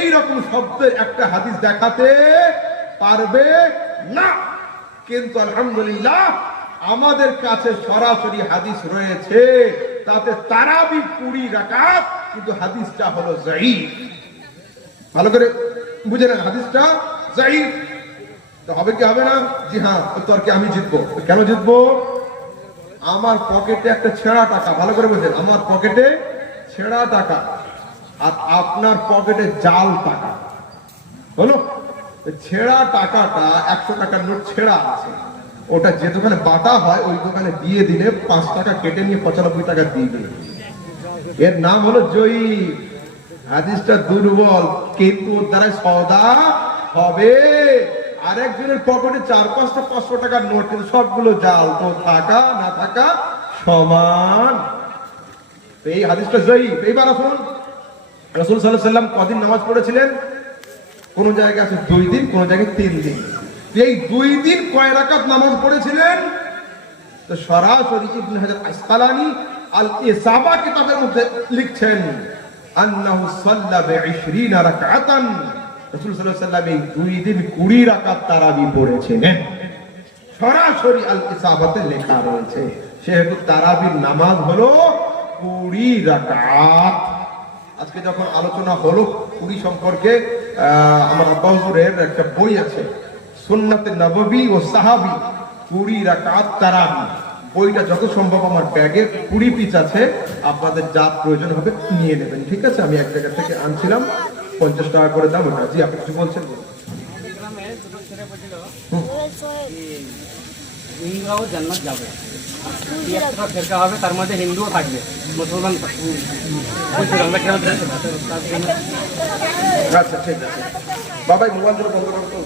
এইরকম শব্দের একটা হাদিস দেখাতে পারবে না। কিন্তু আলহামদুলিল্লাহ আমাদের কাছে সরাসরি হাদিস রয়েছে, তাতে তারাবি 20 রাকাত, কিন্তু হাদিসটা হলো যায়ীফ। ভালো করে বুঝে নেন, হাদিসটা যায়ীফ। তো হবে কি হবে না? জি হ্যাঁ, তর্কে আমি জিতবো। কেন জিতবো? আমার পকেটে একটা ছেঁড়া টাকা, ভালো করে বুঝেন, আমার পকেটে ছেঁড়া টাকা আর আপনার পকেটে জাল টাকা হলো। ছেঁড়া টাকাটা 100 টাকার নোট ছেঁড়া আছে, ওটা যে দোকানে বাটা হয় ওই দোকানে দিয়ে দিলে 5 টাকা কেটে নিয়ে 95 টাকা দিয়ে দিলে, এর নাম হলো জয়ীফ। হাদিসটা দুর্বল, কিন্তু ওর দ্বারা সওদা হবে। আরেকজনের পকেটে 4-5টা 500 টাকার নোট, কিন্তু সবগুলো জাল, তো থাকা না থাকা সমান। এই হাদিসটা জয়ীফ। এইবার আসুন, রাসূল সাল্লাল্লাহু আলাইহি ওয়াসাল্লাম কদিন নামাজ পড়েছিলেন? কোন জায়গায় আছে 2 দিন, কোন জায়গায় 3 দিন। এই 2 দিন কয় রাকাত নামাজ পড়েছিলেন? তো সরাসরি ইবনে হাজার আসকালানী আল ইসাবা কিতাবের মধ্যে লিখছেন আন্নাহু সাল্লা বি20 রাকাতান। রাসূল সাল্লাল্লাহু আলাইহি ওয়াসাল্লাম এই 2 দিন 20 রাকাত তারাবি পড়েছিলেন। সরাসরি আল ইসাবাতে লেখা রয়েছে। সেহেতু তারাবির নামাজ হলো 20 রাকাত। আজকে যখন আলোচনা হলো 20 সম্পর্কে, আমার আব্বা হুজুরের একটা বই আছে, সুন্নাতে নববী ও সাহাবী 20 রাকাত তারাবি। বইটা যত সম্ভব আমার ব্যাগে 20 পিস আছে, আপনাদের যা প্রয়োজন হবে নিয়ে নেবেন, ঠিক আছে? আমি এক জায়গা থেকে আনছিলাম, 50 টাকা করে দাম ওটা। জি, আপনি কিছু বলছেন? হিন্দুরাও জান্নাত যাবে, একটা ফেরকা হবে, তার মধ্যে হিন্দুও থাকবে, মুসলমান। আচ্ছা ঠিক আছে বাবা, মোবাইল ধরে বন্ধ করো তো।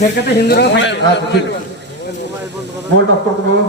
ফেরকাতে হিন্দুরাও থাকবে। আচ্ছা ঠিক আছে, মোবাইল অফ করতে বলো।